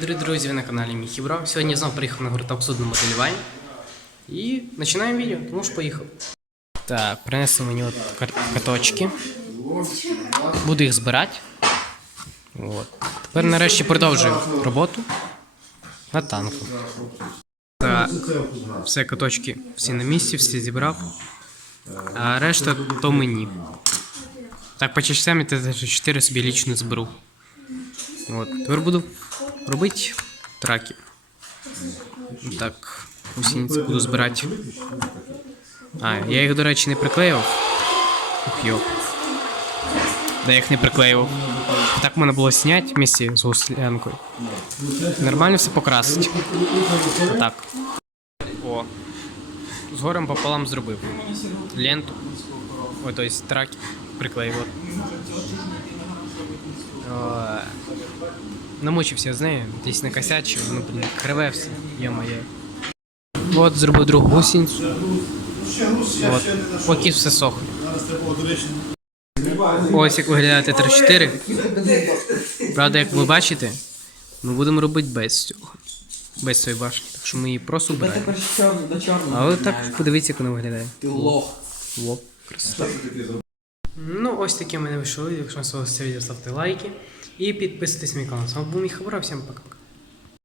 дорогі друзі, ви на каналі Міхі Бро. Сьогодні я знову приїхав на гурток судного моделювання. І починаємо відео, тому що поїхав. Так, принесли мені от каточки. Буду їх збирати. От. Тепер нарешті продовжую роботу над танком. Так, все каточки всі на місці, всі зібрав. А решта то мені. Так, по частям я теж 4 собі лічно зберу. От, тепер буду робити траки. Так, гусениці буду збирати. А, я їх, до речі, не приклеював. Ух, йо. Да, я їх не приклеював. Так можна було зняти в місці з гуслянкою. Нормально все покрасити. Так. О. З горем пополам зробив. Ленту. Ой, то есть траки приклеїв. Намучився з нею, десь накосячив, ну блін, криве все, йо-моє. От, зробив другу гусеницю. От, поки все сохне. Ось як виглядає Т-34. Правда, як ви бачите, ми будемо робити без цього. Без цієї башні. Так що ми її просто чорного. Але так подивіться, як вона виглядає. Ти лох. Лоп, красота. Ну, ось таке в мене вийшло. Якщо вам сподобалося це відео, ставте лайки. І підписуйтесь на канал. З вами був Міха Бра, всім пока-пока.